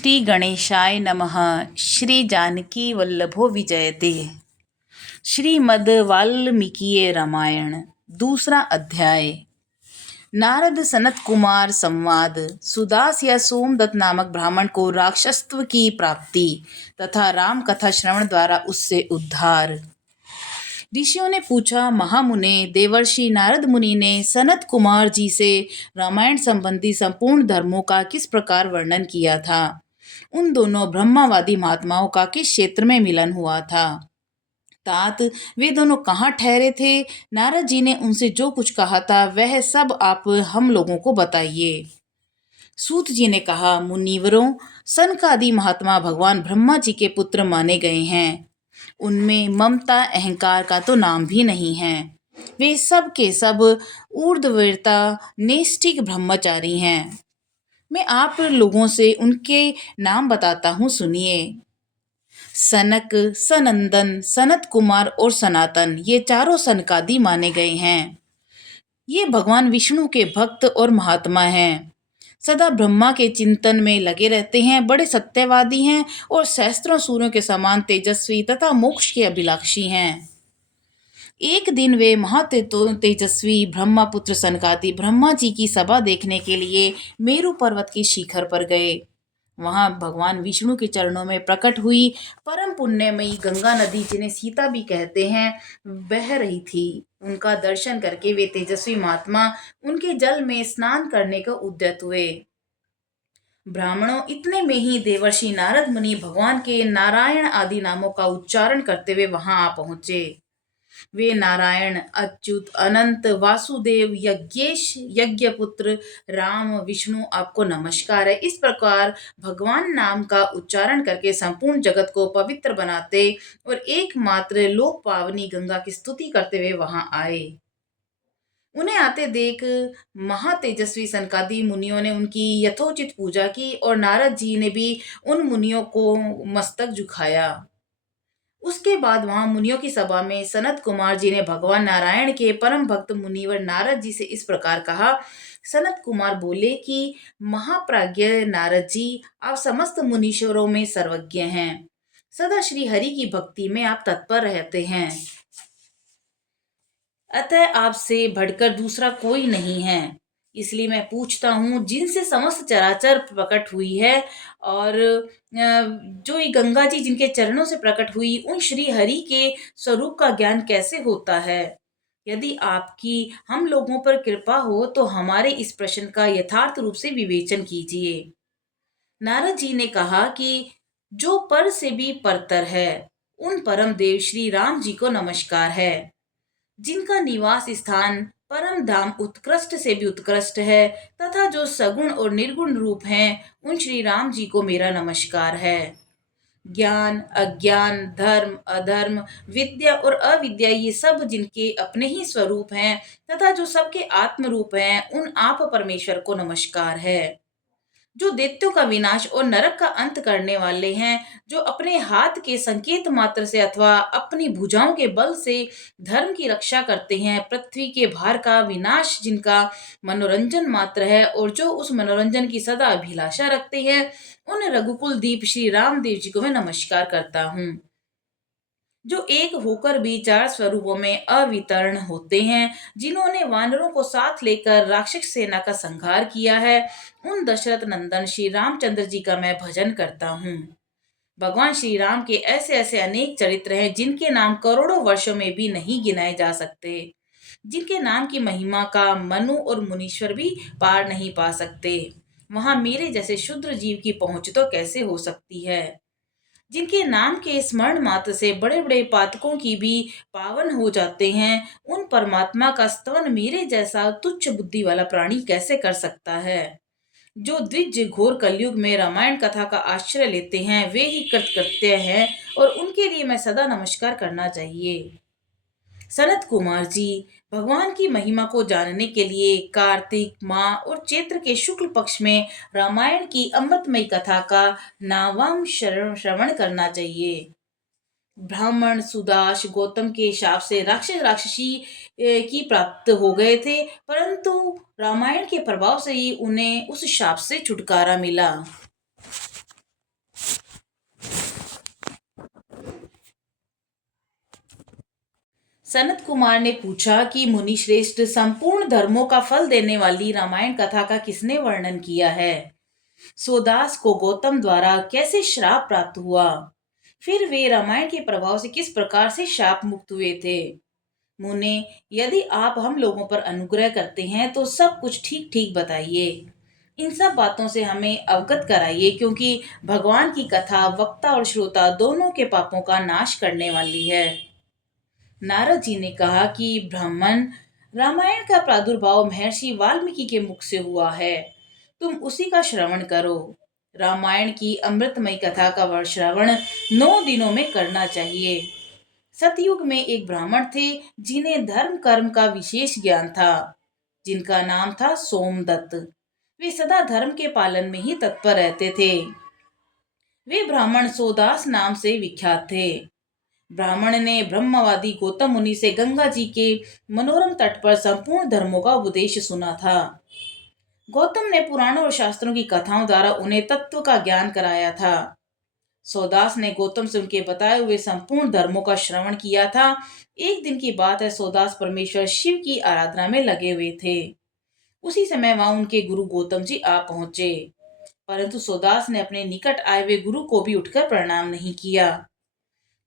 श्री गणेशाय नमः। श्री जानकी वल्लभो विजयते। श्रीमद् वाल्मीकि रामायण दूसरा अध्याय। नारद सनत कुमार संवाद। सुदास या सोमदत्त नामक ब्राह्मण को राक्षसत्व की प्राप्ति तथा राम कथा श्रवण द्वारा उससे उद्धार। ऋषियों ने पूछा, महामुने, देवर्षि नारद मुनि ने सनत कुमार जी से रामायण संबंधी संपूर्ण धर्मों का किस प्रकार वर्णन किया था? उन दोनों ब्रह्मवादी महात्माओं का किस क्षेत्र में मिलन हुआ था? तात, वे दोनों कहाँ ठहरे थे? नारद जी ने उनसे जो कुछ कहा था वह सब आप हम लोगों को बताइए। सूत जी ने कहा, मुनिवरों, सनकादि महात्मा भगवान ब्रह्मा जी के पुत्र माने गए हैं। उनमें ममता अहंकार का तो नाम भी नहीं है। वे सब के सब ऊर्ध्ववेत्ता नैष्ठिक ब्रह्मचारी हैं। मैं आप लोगों से उनके नाम बताता हूँ, सुनिए। सनक, सनंदन, सनत कुमार और सनातन, ये चारों सनकादि माने गए हैं। ये भगवान विष्णु के भक्त और महात्मा हैं। सदा ब्रह्मा के चिंतन में लगे रहते हैं, बड़े सत्यवादी हैं और सहस्त्रों सूर्यों के समान तेजस्वी तथा मोक्ष के अभिलाषी हैं। एक दिन वे तेजस्वी ब्रह्मपुत्र सनकादि ब्रह्मा जी की सभा देखने के लिए मेरु पर्वत के शिखर पर गए। वहां भगवान विष्णु के चरणों में प्रकट हुई परम पुण्यमयी गंगा नदी, जिन्हें सीता भी कहते हैं, बह रही थी। उनका दर्शन करके वे तेजस्वी महात्मा उनके जल में स्नान करने को उद्यत हुए। ब्राह्मणों, इतने में ही देवर्षि नारद मुनि भगवान के नारायण आदि नामों का उच्चारण करते हुए वहां आ पहुंचे। वे नारायण, अच्युत, अनंत, वासुदेव, यज्ञेश, यज्ञपुत्र, राम, विष्णु, आपको नमस्कार है, इस प्रकार भगवान नाम का उच्चारण करके संपूर्ण जगत को पवित्र बनाते और एकमात्र लोक पावनी गंगा की स्तुति करते हुए वहां आए। उन्हें आते देख महातेजस्वी सनकादि मुनियों ने उनकी यथोचित पूजा की और नारद जी ने भी उन मुनियों को मस्तक झुकाया। उसके बाद वहां मुनियों की सभा में सनत कुमार जी ने भगवान नारायण के परम भक्त मुनिवर नारद जी से इस प्रकार कहा। सनत कुमार बोले कि महाप्राज्ञ नारद जी, आप समस्त मुनीश्वरों में सर्वज्ञ हैं। सदा श्री हरि की भक्ति में आप तत्पर रहते हैं। अतः आपसे बढ़कर दूसरा कोई नहीं है। इसलिए मैं पूछता हूँ, जिनसे समस्त चराचर प्रकट हुई है और जो ये गंगा जी जिनके चरणों से प्रकट हुई, उन श्री हरि के स्वरूप का ज्ञान कैसे होता है? यदि आपकी हम लोगों पर कृपा हो तो हमारे इस प्रश्न का यथार्थ रूप से विवेचन कीजिए। नारद जी ने कहा कि जो पर से भी परतर है, उन परम देव श्री राम जी को नमस्कार है। जिनका निवास स्थान परम धाम उत्कृष्ट से भी उत्कृष्ट है तथा जो सगुण और निर्गुण रूप हैं, उन श्री राम जी को मेरा नमस्कार है। ज्ञान, अज्ञान, धर्म, अधर्म, विद्या और अविद्या, ये सब जिनके अपने ही स्वरूप हैं तथा जो सबके आत्म रूप हैं, उन आप परमेश्वर को नमस्कार है। जो दैत्यों का विनाश और नरक का अंत करने वाले हैं, जो अपने हाथ के संकेत मात्र से अथवा अपनी भुजाओं के बल से धर्म की रक्षा करते हैं, पृथ्वी के भार का विनाश जिनका मनोरंजन मात्र है और जो उस मनोरंजन की सदा अभिलाषा रखते हैं, उन रघुकुल दीप श्री राम देव जी को मैं नमस्कार करता हूँ। जो एक होकर भी चार स्वरूपों में अवितरण होते हैं, जिन्होंने वानरों को साथ लेकर राक्षस सेना का संहार किया है, उन दशरथ नंदन श्री रामचंद्र जी का मैं भजन करता हूँ। भगवान श्री राम के ऐसे ऐसे अनेक चरित्र हैं जिनके नाम करोड़ों वर्षों में भी नहीं गिनाए जा सकते, जिनके नाम की महिमा का मनु और मुनीश्वर भी पार नहीं पा सकते। वहां मेरे जैसे शुद्र जीव की पहुंच तो कैसे हो सकती है? जिनके नाम के स्मरण मात्र से बड़े बड़े पातकों की भी पावन हो जाते हैं, उन परमात्मा का स्तवन मेरे जैसा तुच्छ बुद्धि वाला प्राणी कैसे कर सकता है? जो द्विज घोर कलयुग में रामायण कथा का आश्रय लेते हैं, वे ही कृतकृत्य हैं और उनके लिए मैं सदा नमस्कार करना चाहिए। सनत कुमार जी, भगवान की महिमा को जानने के लिए कार्तिक माह और चैत्र के शुक्ल पक्ष में रामायण की अमृतमयी कथा का नावाम श्रवण करना चाहिए। ब्राह्मण सुदास गौतम के शाप से राक्षसी की प्राप्त हो गए थे, परंतु रामायण के प्रभाव से ही उन्हें उस शाप से छुटकारा मिला। सनत कुमार ने पूछा कि मुनि श्रेष्ठ, संपूर्ण धर्मों का फल देने वाली रामायण कथा का किसने वर्णन किया है? सोदास को गौतम द्वारा कैसे श्राप प्राप्त हुआ? फिर वे रामायण के प्रभाव से किस प्रकार से शाप मुक्त हुए थे? मुने, यदि आप हम लोगों पर अनुग्रह करते हैं तो सब कुछ ठीक ठीक बताइए। इन सब बातों से हमें अवगत कराइए, क्योंकि भगवान की कथा वक्ता और श्रोता दोनों के पापों का नाश करने वाली है। नारद जी ने कहा कि ब्राह्मण, रामायण का प्रादुर्भाव महर्षि वाल्मीकि के मुख से हुआ है। तुम उसी का श्रवण करो। रामायण की अमृतमयी कथा का श्रवण 9 दिनों में करना चाहिए। सतयुग में एक ब्राह्मण थे जिन्हें धर्म कर्म का विशेष ज्ञान था, जिनका नाम था सोमदत्त। वे सदा धर्म के पालन में ही तत्पर रहते थे। वे ब्राह्मण सोदास नाम से विख्यात थे। ब्राह्मण ने ब्रह्मवादी गौतम मुनि से गंगा जी के मनोरम तट पर संपूर्ण धर्मों का उपदेश सुना था। गौतम ने पुराणों और शास्त्रों की कथाओं द्वारा उन्हें तत्व का ज्ञान कराया था। सोदास ने गौतम से उनके बताए हुए संपूर्ण धर्मों का श्रवण किया था। एक दिन की बात है, सोदास परमेश्वर शिव की आराधना में लगे हुए थे। उसी समय वहां उनके गुरु गौतम जी आ पहुंचे, परंतु सोदास ने अपने निकट आए हुए गुरु को भी उठकर प्रणाम नहीं किया।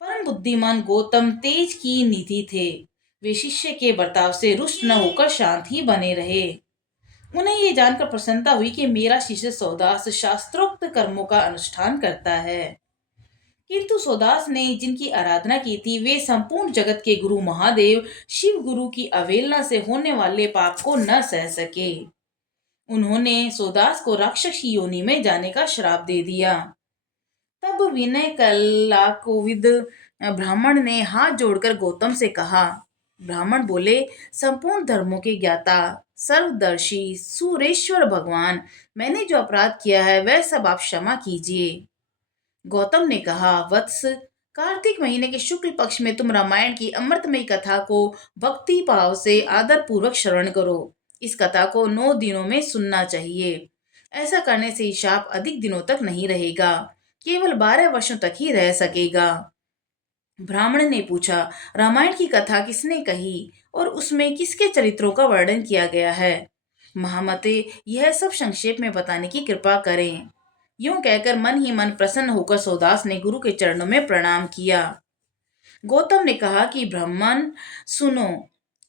परम बुद्धिमान गौतम तेज की निधि थे। वे शिष्य के बर्ताव से रुष्ट न होकर शांत ही बने रहे। उन्हें ये जानकर प्रसन्नता हुई कि मेरा शिष्य सोदास शास्त्रोक्त कर्मों का अनुष्ठान करता है। किंतु सोदास ने जिनकी आराधना की थी, वे संपूर्ण जगत के गुरु महादेव शिव गुरु की अवहेलना से होने वाले पाप को न सह सके। उन्होंने सोदास को राक्षस की योनि में जाने का श्राप दे दिया। तब विनय कलाकोविद ब्राह्मण ने हाथ जोड़कर गौतम से कहा। ब्राह्मण बोले, संपूर्ण धर्मों के ज्ञाता, सर्वदर्शी, सूरेश्वर भगवान, मैंने जो अपराध किया है वह सब आप क्षमा कीजिए। गौतम ने कहा, वत्स, कार्तिक महीने के शुक्ल पक्ष में तुम रामायण की अमृतमयी कथा को भक्ति भाव से आदर पूर्वक श्रवण करो। इस कथा को 9 दिनों में सुनना चाहिए। ऐसा करने से शाप अधिक दिनों तक नहीं रहेगा, केवल 12 वर्षों तक ही रह सकेगा। ब्राह्मण ने पूछा, रामायण की कथा किसने कही और उसमें किसके चरित्रों का वर्णन किया गया है? महामते, यह सब संक्षेप में बताने की कृपा करें। यूं कहकर मन ही मन प्रसन्न होकर सोदास ने गुरु के चरणों में प्रणाम किया। गौतम ने कहा कि ब्राह्मण सुनो,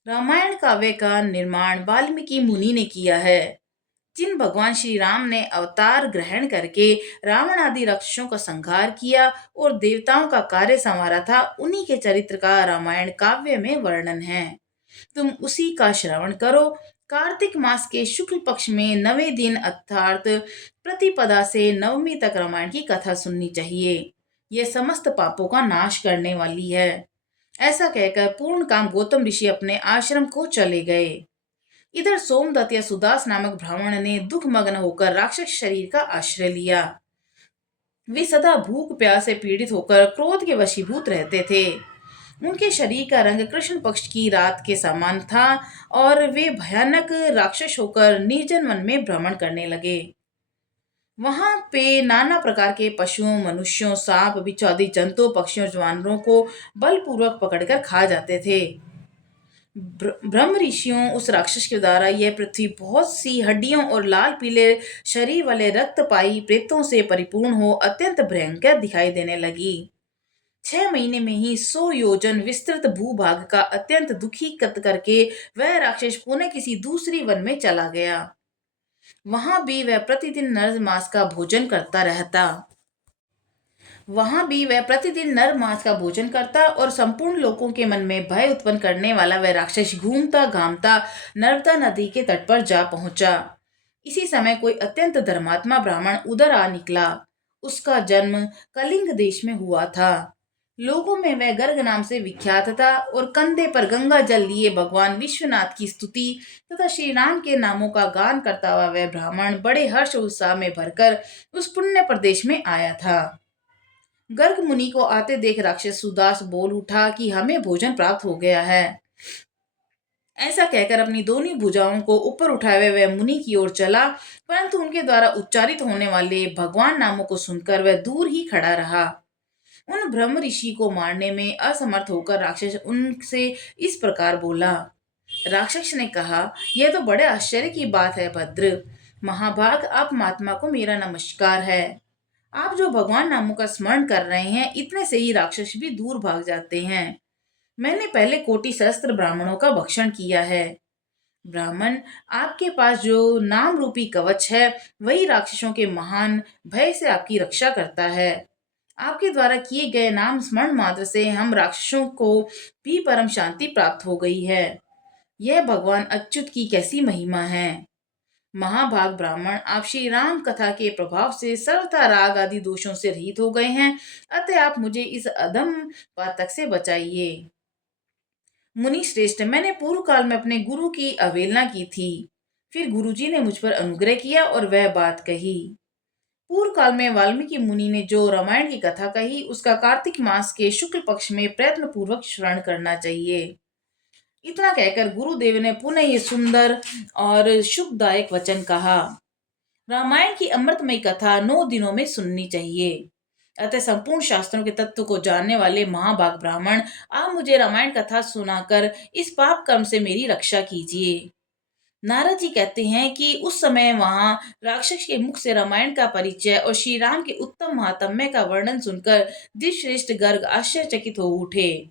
रामायण काव्य का निर्माण वाल्मीकि मुनि ने किया है। जिन भगवान श्री राम ने अवतार ग्रहण करके रावण आदि राक्षसों का संहार किया और देवताओं का कार्य संवारा था, उन्हीं के चरित्र का रामायण काव्य में वर्णन है। तुम उसी का श्रवण करो। कार्तिक मास के शुक्ल पक्ष में 9वें दिन अर्थात प्रतिपदा से नवमी तक रामायण की कथा सुननी चाहिए। यह समस्त पापों का नाश करने वाली है। ऐसा कहकर पूर्ण काम गौतम ऋषि अपने आश्रम को चले गए। इधर सोमदत्त या सुदास नामक ब्राह्मण ने दुख मग्न होकर राक्षस शरीर का आश्रय लिया। वे सदा भूख प्यास से पीड़ित होकर क्रोध के वशीभूत रहते थे। उनके शरीर का रंग कृष्ण पक्ष की रात के समान था और वे भयानक राक्षस होकर निर्जन वन में भ्रमण करने लगे। वहां पे नाना प्रकार के पशुओं, मनुष्यों, सांप, बिच्छू आदि जंतुओं, पक्षियों, जानवरों को बलपूर्वक पकड़कर खा जाते थे। ब्रह्म ऋषियों उस राक्षस के द्वारा यह पृथ्वी बहुत सी हड्डियों और लाल पीले शरीर वाले रक्तपाई प्रेतों से परिपूर्ण हो अत्यंत भयंकर दिखाई देने लगी। 6 महीने में ही 100 योजन विस्तृत भूभाग का अत्यंत दुखी कत करके वह राक्षस पुनः किसी दूसरी वन में चला गया। वहां भी वह प्रतिदिन नर मांस का भोजन करता रहता। वहां भी वह प्रतिदिन नर मांस का भोजन करता और संपूर्ण लोगों के मन में भय उत्पन्न करने वाला वह राक्षस घूमता घामता नर्मदा नदी के तट पर जा पहुंचा। इसी समय कोई अत्यंत धर्मात्मा ब्राह्मण उधर आ निकला। उसका जन्म कलिंग देश में हुआ था। लोगों में वह गर्ग नाम से विख्यात था और कंधे पर गंगा जल लिए भगवान विश्वनाथ की स्तुति तथा श्री राम के नामों का गान करता हुआ वह ब्राह्मण बड़े हर्ष उत्साह में भरकर उस पुण्य प्रदेश में आया था। गर्ग मुनि को आते देख राक्षस सुदास बोल उठा कि हमें भोजन प्राप्त हो गया है। ऐसा कहकर अपनी दोनों भुजाओं को ऊपर उठाए हुए वह मुनि की ओर चला, परंतु उनके द्वारा उच्चारित होने वाले भगवान नामों को सुनकर वह दूर ही खड़ा रहा। उन ब्रह्म ऋषि को मारने में असमर्थ होकर राक्षस उनसे इस प्रकार बोला। राक्षस ने कहा, यह तो बड़े आश्चर्य की बात है भद्र। महाभाग, आप महात्मा को मेरा नमस्कार है। आप जो भगवान नामों का स्मरण कर रहे हैं, इतने से ही राक्षस भी दूर भाग जाते हैं। मैंने पहले कोटि सहस्त्र ब्राह्मणों का भक्षण किया है। ब्राह्मण, आपके पास जो नाम रूपी कवच है, वही राक्षसों के महान भय से आपकी रक्षा करता है। आपके द्वारा किए गए नाम स्मरण मात्र से हम राक्षसों को भी परम शांति प्राप्त हो गई है। यह भगवान अच्युत की कैसी महिमा है। महाभाग ब्राह्मण, आप श्री राम कथा के प्रभाव से सर्वथा राग आदि दोषों से रहित हो गए हैं, अतः आप मुझे इस अधम पातक से बचाइए। मुनि श्रेष्ठ, मैंने पूर्व काल में अपने गुरु की अवहेलना की थी। फिर गुरुजी ने मुझ पर अनुग्रह किया और वह बात कही। पूर्व काल में वाल्मीकि मुनि ने जो रामायण की कथा कही, उसका कार्तिक मास के शुक्ल पक्ष में प्रयत्न पूर्वक श्रवण करना चाहिए। इतना कहकर गुरुदेव ने पुनः ये सुंदर और शुभदायक वचन कहा। रामायण की अमृतमयी कथा 9 दिनों में सुननी चाहिए। अतः संपूर्ण शास्त्रों के तत्व को जानने वाले महाभाग ब्राह्मण, आप मुझे रामायण कथा सुनाकर इस पाप कर्म से मेरी रक्षा कीजिए। नारद जी कहते हैं कि उस समय वहां राक्षस के मुख से रामायण का परिचय और श्री राम के उत्तम महात्म्य का वर्णन सुनकर द्विश्रेष्ठ गर्ग आश्चर्यचकित हो उठे।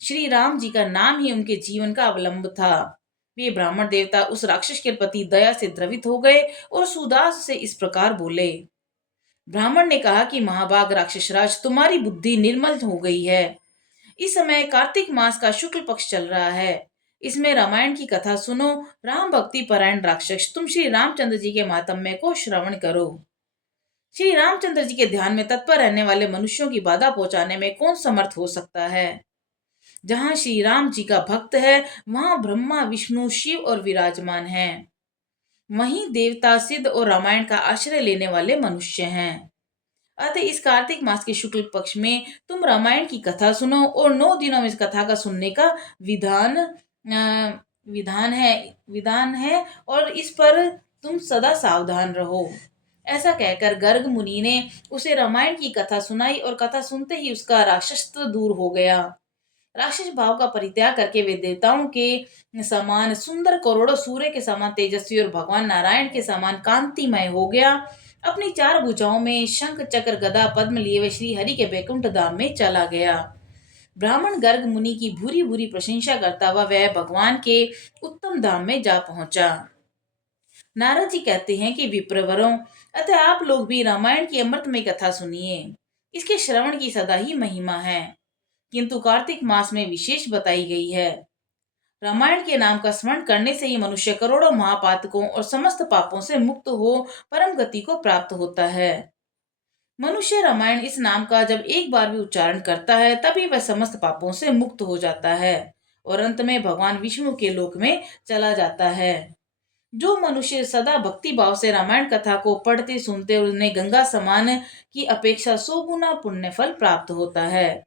श्री राम जी का नाम ही उनके जीवन का अवलंब था। वे ब्राह्मण देवता उस राक्षस के प्रति दया से द्रवित हो गए और सुदास से इस प्रकार बोले। ब्राह्मण ने कहा कि महाभाग राक्षसराज, तुम्हारी बुद्धि निर्मल हो गई है। इस समय कार्तिक मास का शुक्ल पक्ष चल रहा है। इसमें रामायण की कथा सुनो। राम भक्ति परायण राक्षस, तुम श्री रामचंद्र जी के महात्म्य को श्रवण करो। श्री रामचंद्र जी के ध्यान में तत्पर रहने वाले मनुष्यों की बाधा पहुंचाने में कौन समर्थ हो सकता है। जहां श्री राम जी का भक्त है, वहां ब्रह्मा विष्णु शिव और विराजमान हैं। वहीं देवता सिद्ध और रामायण का आश्रय लेने वाले मनुष्य हैं। अतः इस कार्तिक मास के शुक्ल पक्ष में तुम रामायण की कथा सुनो और 9 दिनों में इस कथा का सुनने का विधान विधान है और इस पर तुम सदा सावधान रहो। ऐसा कहकर गर्ग मुनि ने उसे रामायण की कथा सुनाई और कथा सुनते ही उसका राक्षसत्व दूर हो गया। राक्षस भाव का परित्याग करके वे देवताओं के समान सुंदर, करोड़ों सूर्य के समान तेजस्वी और भगवान नारायण के समान कांतिमय हो गया। अपनी 4 भुजाओं में शंख चक्र गदा पद्म लिए वे श्री हरि के बैकुंठ धाम में चला गया। ब्राह्मण गर्ग मुनि की भूरी भूरी प्रशंसा करता हुआ वह भगवान के उत्तम धाम में जा पहुंचा। नारद जी कहते हैं कि विप्रवरों, अतः आप लोग भी रामायण की अमृतमय कथा सुनिए। इसके श्रवण की सदा ही महिमा है, किंतु कार्तिक मास में विशेष बताई गई है। रामायण के नाम का स्मरण करने से ही मनुष्य करोड़ों महापातकों और समस्त पापों से मुक्त हो परम गति को प्राप्त होता है। मनुष्य रामायण इस नाम का जब एक बार भी उच्चारण करता है, तभी वह समस्त पापों से मुक्त हो जाता है और अंत में भगवान विष्णु के लोक में चला जाता है। जो मनुष्य सदा भक्ति भाव से रामायण कथा को पढ़ते सुनते, उन्हें गंगा स्नान की अपेक्षा 100 गुना पुण्य फल प्राप्त होता है।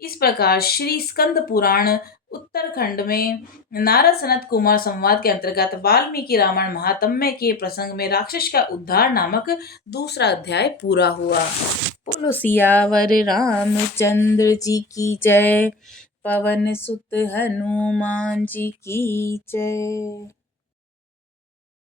इस प्रकार श्री स्कंद पुराण उत्तरखंड में नारद सनत कुमार संवाद के अंतर्गत वाल्मीकि रामायण महात्म्य के प्रसंग में राक्षस का उद्धार नामक दूसरा अध्याय पूरा हुआ। बोलो सियावर रामचंद्र जी की जय। पवन सुत हनुमान जी की जय।